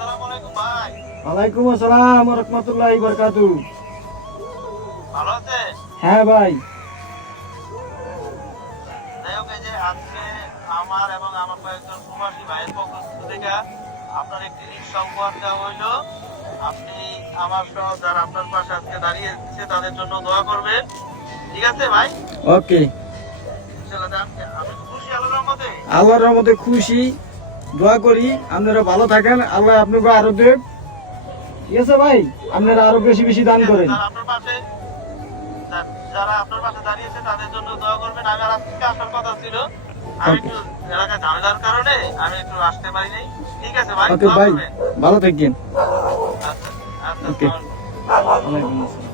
আসসালামু আলাইকুম ভাই। ওয়ালাইকুম আসসালাম ওয়া রাহমাতুল্লাহি ওয়া বারাকাতুহু। ভালো আছেন? হ্যাঁ ভাই। যাই হোক, এই যে আজকে আমার এবং আমার কয়েকজন প্রবাসী ভাইয়ের পক্ষ থেকে আপনার একটি রিক্সা উপহার দেওয়া হইলো। আপনি আমার সহ যারা আপনার পাশে আজকে দাঁড়িয়েছে তাদের জন্য দোয়া করবেন, ঠিক আছে ভাই? ওকে। ইনশাআল্লাহ। আমি খুশি আল্লাহর রহমতে। আল্লাহর রহমতে খুশি, দোয়া করি আপনারা ভালো থাকেন, আল্লাহ আপনাকে আরো দেব। ঠিক আছে ভাই, আপনারা আরো বেশি বেশি দান করেন। যারা আপনার পাশে দাঁড়িয়েছে তাদের জন্য দোয়া করবেন। আমি আর আজকে আসার কথা ছিল, আমি একটু এলাকায় ঝামেলার কারণে আমি একটু আসতে পারি নাই। ঠিক আছে ভাই, ওকে দোয়া ভাই, করবেন। ভালো থাকবেন। আচ্ছা আচ্ছা। ওকে। ওয়ালাইকুম আসসালাম।